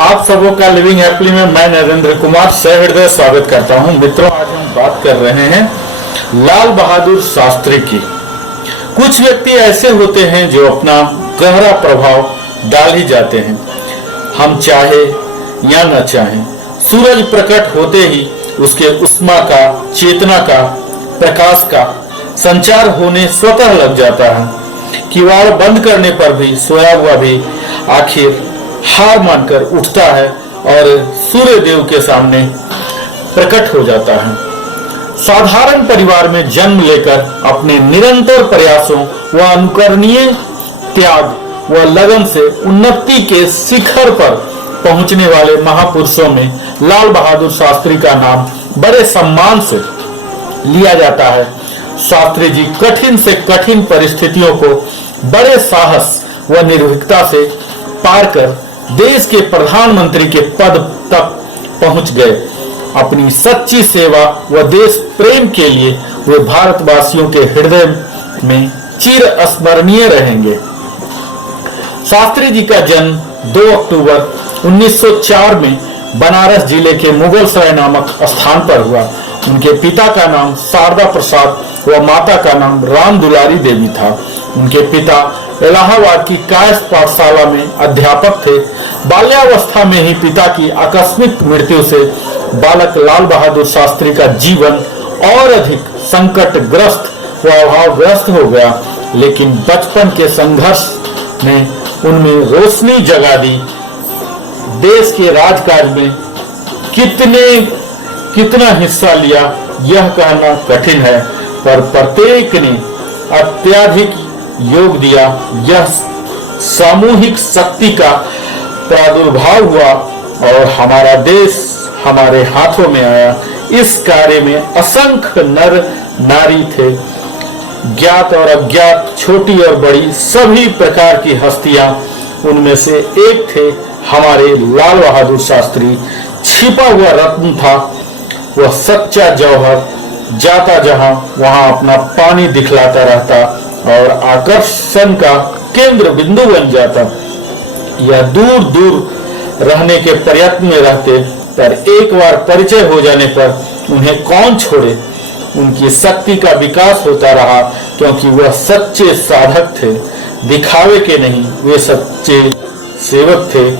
आप सबों का लिविंग हैप्पीली में मैं नरेंद्र कुमार सहृदय स्वागत करता हूं। मित्रों, आज हम बात कर रहे हैं लाल बहादुर शास्त्री की। कुछ व्यक्ति ऐसे होते हैं जो अपना गहरा प्रभाव डाल ही जाते हैं, हम चाहे या न चाहें। सूरज प्रकट होते ही उसके उष्मा का, चेतना का, प्रकाश का संचार होने स्वतः लग जाता है। किवाड़ बंद करने पर भी सोया हुआ भी आखिर हार मानकर उठता है और सूर्य देव के सामने प्रकट हो जाता है। साधारण परिवार में जन्म लेकर अपने निरंतर प्रयासों व अनुकरणीय त्याग व लगन से उन्नति के शिखर पर पहुंचने वाले महापुरुषों में लाल बहादुर शास्त्री का नाम बड़े सम्मान से लिया जाता है। शास्त्री जी कठिन से कठिन परिस्थितियों को बड़े साहस व निर्भीकता से पार कर देश के प्रधानमंत्री के पद तक पहुंच गए। अपनी सच्ची सेवा व देश प्रेम के लिए वे भारतवासियों के हृदय में चिर स्मरणीय रहेंगे। शास्त्री जी का जन्म 2 अक्टूबर 1904 में बनारस जिले के मुगलसराय नामक स्थान पर हुआ। उनके पिता का नाम शारदा प्रसाद व माता का नाम राम दुलारी देवी था। उनके पिता इलाहाबाद की कायस्थ पाठशाला में अध्यापक थे। बाल्यावस्था में ही पिता की आकस्मिक मृत्यु से बालक लाल बहादुर शास्त्री का जीवन और अधिक संकटग्रस्त व अभावग्रस्त हो गया, लेकिन बचपन के संघर्ष ने उनमें रोशनी जगा दी। देश के राजकाज में कितना हिस्सा लिया यह कहना कठिन है, पर प्रत्येक ने अत्यधिक योग दिया। यह सामूहिक शक्ति का प्रादुर्भाव हुआ और हमारा देश हमारे हाथों में आया। इस कार्य में असंख्य नर नारी थे, ज्ञात और अज्ञात, छोटी और बड़ी, सभी प्रकार की हस्तियां। उनमें से एक थे हमारे लाल बहादुर शास्त्री। छिपा हुआ रत्न था वह, सच्चा जौहर, जाता जहां वहां अपना पानी दिखलाता रहता और आकर्षण का केंद्र बिंदु बन जाता। यह दूर दूर रहने के प्रयत्न में रहते, पर एक बार परिचय हो जाने पर उन्हें कौन छोड़े। उनकी शक्ति का विकास होता रहा, क्योंकि वह सच्चे साधक थे, दिखावे के नहीं। वे सच्चे सेवक थे।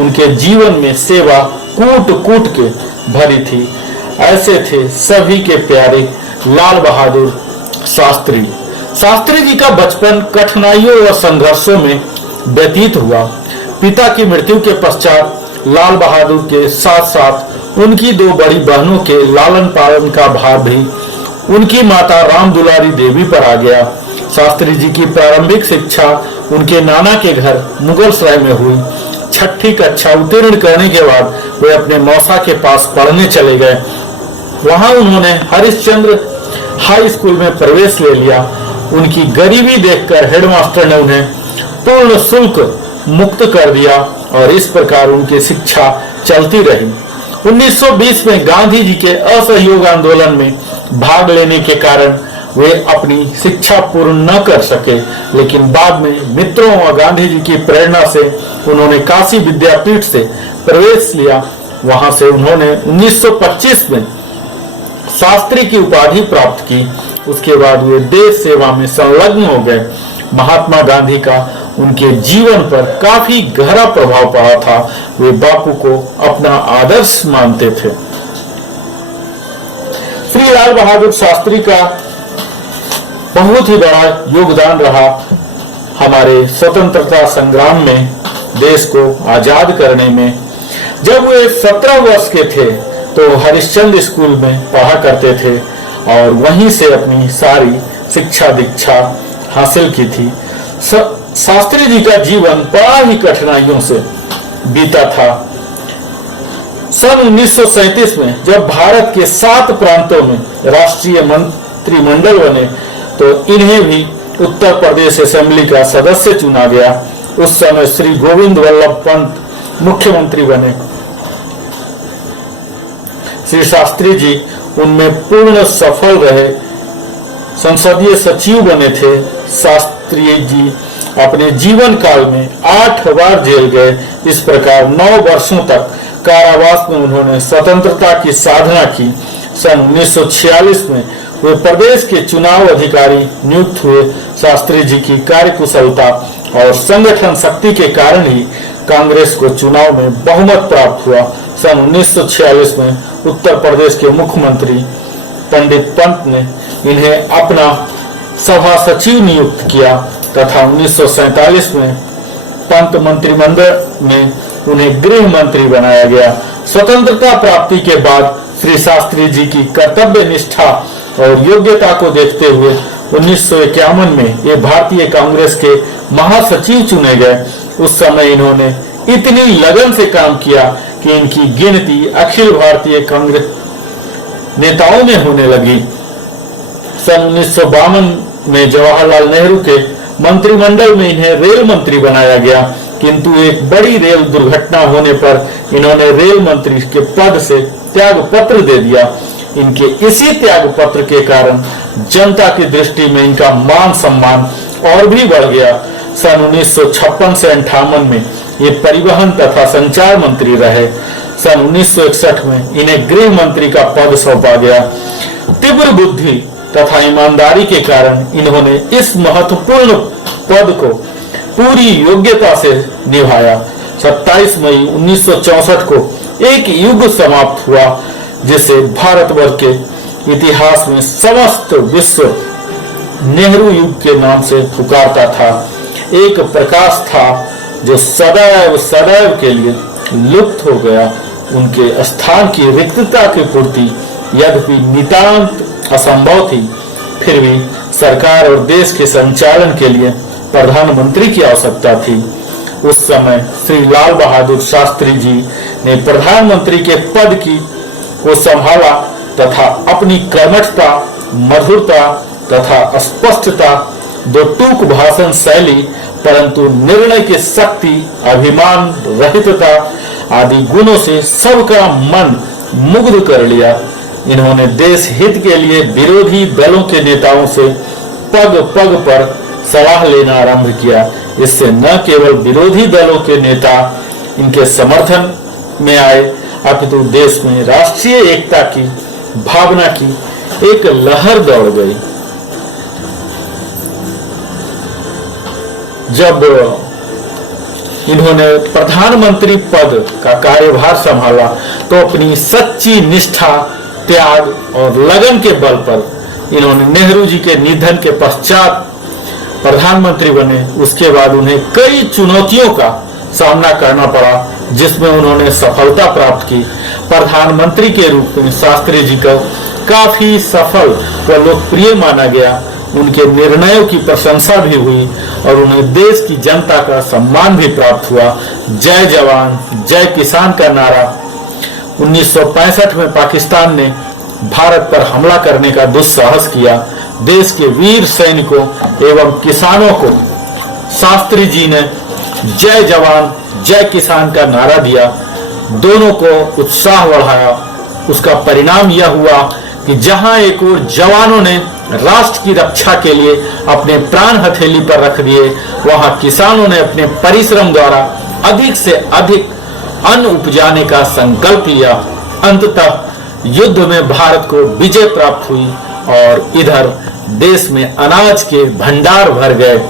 उनके जीवन में सेवा कूट कूट के भरी थी। ऐसे थे सभी के प्यारे लाल बहादुर शास्त्री। शास्त्री जी का बचपन कठिनाइयों व संघर्षों में व्यतीत हुआ। पिता की मृत्यु के पश्चात लाल बहादुर के साथ साथ उनकी 2 बड़ी बहनों के लालन पालन का भार भी उनकी माता राम दुलारी देवी पर आ गया। शास्त्री जी की प्रारंभिक शिक्षा उनके नाना के घर मुगलसराय में हुई। 6ठी कक्षा उत्तीर्ण करने के बाद वे अपने मौसा के पास पढ़ने चले गए। वहां उन्होंने हरिश्चंद्र हाई स्कूल में प्रवेश ले लिया। उनकी गरीबी देखकर हेडमास्टर ने उन्हें पूर्ण शुल्क मुक्त कर दिया और इस प्रकार उनकी शिक्षा चलती रही। 1920 में गांधी जी के असहयोग आंदोलन में भाग लेने के कारण वे अपनी शिक्षा पूर्ण न कर सके, लेकिन बाद में मित्रों व गांधी जी की प्रेरणा से उन्होंने काशी विद्यापीठ से प्रवेश लिया। वहां से उन्होंने 1925 में शास्त्री की उपाधि प्राप्त की। उसके बाद वे देश सेवा में संलग्न हो गए। महात्मा गांधी का उनके जीवन पर काफी गहरा प्रभाव पड़ा था। वे बापू को अपना आदर्श मानते थे। श्री लाल बहादुर शास्त्री का बहुत ही बड़ा योगदान रहा हमारे स्वतंत्रता संग्राम में, देश को आजाद करने में। जब वे 17 वर्ष के थे तो हरिश्चंद्र स्कूल में पढ़ा करते थे और वहीं से अपनी सारी शिक्षा दीक्षा हासिल की थी। शास्त्री जी का जीवन बड़ा ही कठिनाइयों से बीता था। सन 1937 में जब भारत के 7 प्रांतों में राष्ट्रीय मंत्रिमंडल बने तो इन्हें भी उत्तर प्रदेश असेंबली का सदस्य चुना गया। उस समय श्री गोविंद वल्लभ पंत मुख्यमंत्री बने। श्री शास्त्री जी उनमें पूर्ण सफल रहे। संसदीय सचिव बने थे। शास्त्री जी अपने जीवन काल में 8 बार जेल गए। इस प्रकार 9 वर्षों तक कारावास में उन्होंने स्वतंत्रता की साधना की। सन 1946 में वे प्रदेश के चुनाव अधिकारी नियुक्त हुए। शास्त्री जी की कार्यकुशलता और संगठन शक्ति के कारण ही कांग्रेस को चुनाव में बहुमत प्राप्त हुआ। सन 1946 में उत्तर प्रदेश के मुख्यमंत्री पंडित पंत ने इन्हें अपना सभा सचिव नियुक्त किया तथा 1947 में पंत मंत्रिमंडल में उन्हें गृह मंत्री बनाया गया। स्वतंत्रता प्राप्ति के बाद श्री शास्त्री जी की कर्तव्य निष्ठा और योग्यता को देखते हुए 1951 में ये भारतीय कांग्रेस के महासचिव चुने गए। उस समय इन्होंने इतनी लगन से काम किया कि इनकी गिनती अखिल भारतीय कांग्रेस नेताओं में होने लगी। सन 1952 में जवाहरलाल नेहरू के मंत्रिमंडल में इन्हें रेल मंत्री बनाया गया, किंतु एक बड़ी रेल दुर्घटना होने पर इन्होंने रेल मंत्री के पद से त्याग पत्र दे दिया। इनके इसी त्याग पत्र के कारण जनता की दृष्टि में इनका मान सम्मान और भी बढ़ गया। सन 1956 से 58 में ये परिवहन तथा संचार मंत्री रहे। सन 1961 में इन्हें गृह मंत्री का पद सौंपा गया। तीव्र बुद्धि तथा ईमानदारी के कारण इन्होंने इस महत्वपूर्ण पद को पूरी योग्यता से निभाया। 27 मई 1964 को एक युग समाप्त हुआ, जिसे भारतवर्ष के इतिहास में समस्त विश्व नेहरू युग के नाम से पुकारता था। एक प्रकाश था जो सदैव सदैव के लिए लुप्त हो गया। उनके स्थान की रिक्तता की पूर्ति यद्यपि नितांत असंभव थी, फिर भी सरकार और देश के संचालन के लिए प्रधानमंत्री की आवश्यकता थी। उस समय श्री लाल बहादुर शास्त्री जी ने प्रधानमंत्री के पद को संभाला तथा अपनी कर्मठता, मधुरता तथा स्पष्टता, दो टूक भाषण शैली परंतु निर्णय की शक्ति, अभिमान रहितता आदि गुणों से सबका मन मुग्ध कर लिया। इन्होंने देश हित के लिए विरोधी दलों के नेताओं से पग पग पर सलाह लेना आरंभ किया। इससे न केवल विरोधी दलों के नेता इनके समर्थन में आए, अपितु देश में राष्ट्रीय एकता की भावना की एक लहर दौड़ गई। जब इन्होंने प्रधानमंत्री पद का कार्यभार संभाला तो अपनी सच्ची निष्ठा, त्याग और लगन के बल पर इन्होंने नेहरू जी के निधन के पश्चात प्रधानमंत्री बने। उसके बाद उन्हें कई चुनौतियों का सामना करना पड़ा, जिसमें उन्होंने सफलता प्राप्त की। प्रधानमंत्री के रूप में शास्त्री जी को काफी सफल व लोकप्रिय माना गया। उनके निर्णयों की प्रशंसा भी हुई और उन्हें देश की जनता का सम्मान भी प्राप्त हुआ। जय जवान जय किसान का नारा 1965 में पाकिस्तान ने भारत पर हमला करने का दुस्साहस किया। देश के वीर सैनिकों एवं किसानों को शास्त्री जी ने जय जवान जय किसान का नारा दिया, दोनों को उत्साह बढ़ाया। उसका परिणाम यह हुआ कि जहां एक ओर जवानों ने राष्ट्र की रक्षा के लिए अपने प्राण हथेली पर रख दिए, वहां किसानों ने अपने परिश्रम द्वारा अधिक से अधिक अन्न उपजाने का संकल्प लिया। अंततः युद्ध में भारत को विजय प्राप्त हुई और इधर देश में अनाज के भंडार भर गए।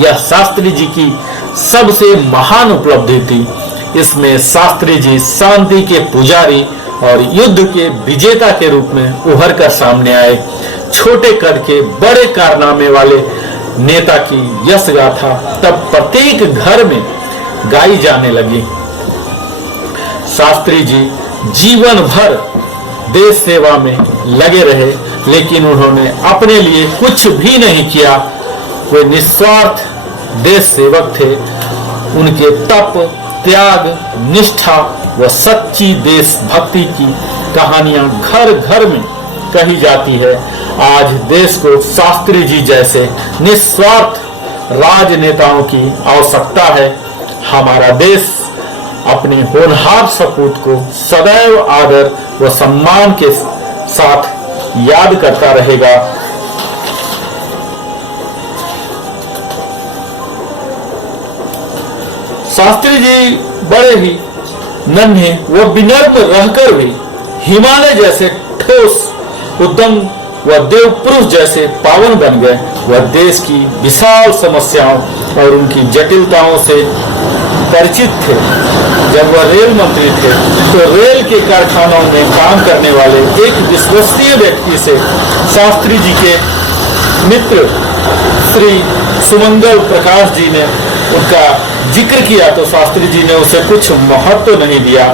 यह शास्त्री जी की सबसे महान उपलब्धि थी। इसमें शास्त्री जी शांति के पुजारी और युद्ध के विजेता के रूप में उभर कर सामने आए। छोटे कद के बड़े कारनामे वाले नेता की यश गाथा तब प्रत्येक घर में गाई जाने लगी। शास्त्री जी जीवन भर देश सेवा में लगे रहे, लेकिन उन्होंने अपने लिए कुछ भी नहीं किया। वे निस्वार्थ देश सेवक थे। उनके तप, त्याग, निष्ठा व सच्ची देशभक्ति की कहानियां घर घर में कही जाती है। आज देश को शास्त्री जी जैसे निस्वार्थ राजनेताओं की आवश्यकता है। हमारा देश अपने होनहार सपूत को सदैव आदर व सम्मान के साथ याद करता रहेगा। शास्त्री जी बड़े ही नन्हे व विनम्र रहकर भी हिमालय जैसे ठोस उद्यम व देव पुरुष जैसे पावन बन गए। वह देश की विशाल समस्याओं और उनकी जटिलताओं से परिचित थे। जब वह रेल मंत्री थे तो रेल के कारखानों में काम करने वाले एक विश्वसनीय व्यक्ति से शास्त्री जी के मित्र श्री सुमंगल प्रकाश जी ने उनका जिक्र किया तो शास्त्री जी ने उसे कुछ महत्व नहीं दिया।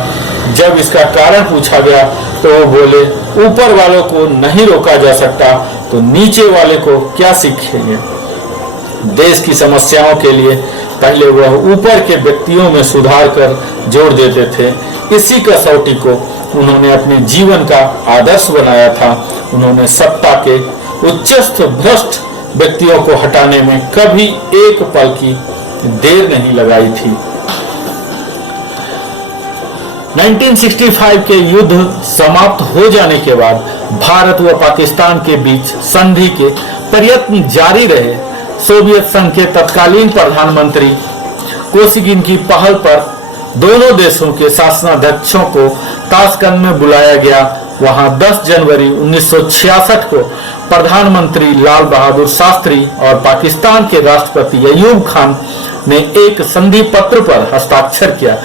जब इसका कारण पूछा गया तो वो बोले, ऊपर वालों को नहीं रोका जा सकता तो नीचे वाले को क्या सीखेंगे। देश की समस्याओं के लिए पहले वह ऊपर के व्यक्तियों में सुधार कर जोड़ देते थे। इसी कसौटी को उन्होंने अपने जीवन का आदर्श बनाया था। उन्होंने सत्ता के उच्चस्थ भ्रष्ट व्यक्तियों को हटाने में कभी एक पल की देर नहीं लगाई थी। 1965 के युद्ध समाप्त हो जाने के बाद भारत व पाकिस्तान के बीच संधि के प्रयत्न जारी रहे। सोवियत संघ के तत्कालीन प्रधानमंत्री कोसिगिन की पहल पर दोनों देशों के शासनाध्यक्षों को ताशकंद में बुलाया गया। वहां 10 जनवरी 1966 को प्रधानमंत्री लाल बहादुर शास्त्री और पाकिस्तान के राष्ट्रपति अयूब खान ने एक संधि पत्र पर हस्ताक्षर किया।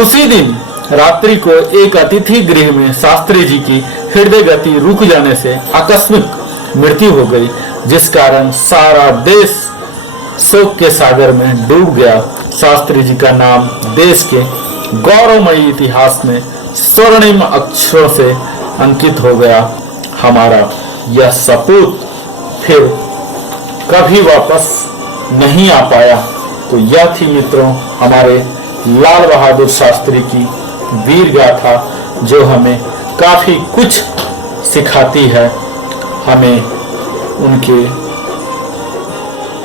उसी दिन रात्रि को एक अतिथि गृह में शास्त्री जी की हृदय गति रुक जाने से आकस्मिक मृत्यु हो गई, जिस कारण सारा देश शोक के सागर में डूब गया। शास्त्री जी का नाम देश के गौरवमयी इतिहास में स्वर्णिम अक्षरों से अंकित हो गया। हमारा यह सपूत फिर कभी वापस नहीं आ पाया। तो यह थी मित्रों हमारे लाल बहादुर शास्त्री की वीर गाथा, जो हमें काफी कुछ सिखाती है। हमें उनके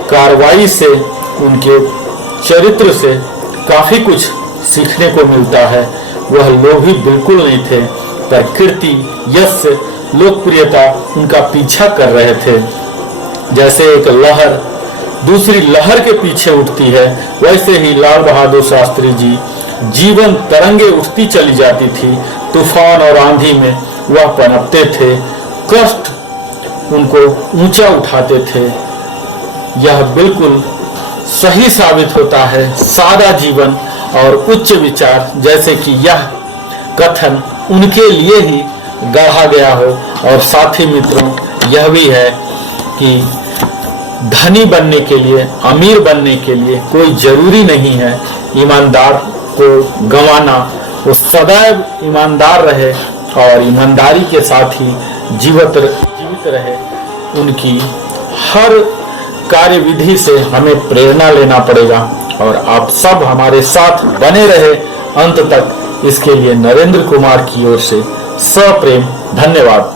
कार्रवाई से, उनके चरित्र से काफी कुछ सीखने को मिलता है। वह लोभी बिल्कुल नहीं थे, पर कीर्ति, यश, लोकप्रियता उनका पीछा कर रहे थे। जैसे एक लहर दूसरी लहर के पीछे उठती है, वैसे ही लाल बहादुर शास्त्री जी जीवन तरंगे उठती चली जाती थी। तूफान और आंधी में वह पनपते थे, कष्ट उनको ऊंचा उठाते थे। यह बिल्कुल सही साबित होता है। सादा जीवन और उच्च विचार, जैसे कि यह कथन उनके लिए ही गढ़ा गया हो। और साथी मित्रों, यह भी है कि धनी बनने के लिए, अमीर बनने के लिए कोई जरूरी नहीं है ईमानदार को गंवाना। वो सदैव ईमानदार रहे और ईमानदारी के साथ ही जीवित रहे। उनकी हर कार्यविधि से हमें प्रेरणा लेना पड़ेगा और आप सब हमारे साथ बने रहे अंत तक। इसके लिए नरेंद्र कुमार की ओर से सप्रेम धन्यवाद।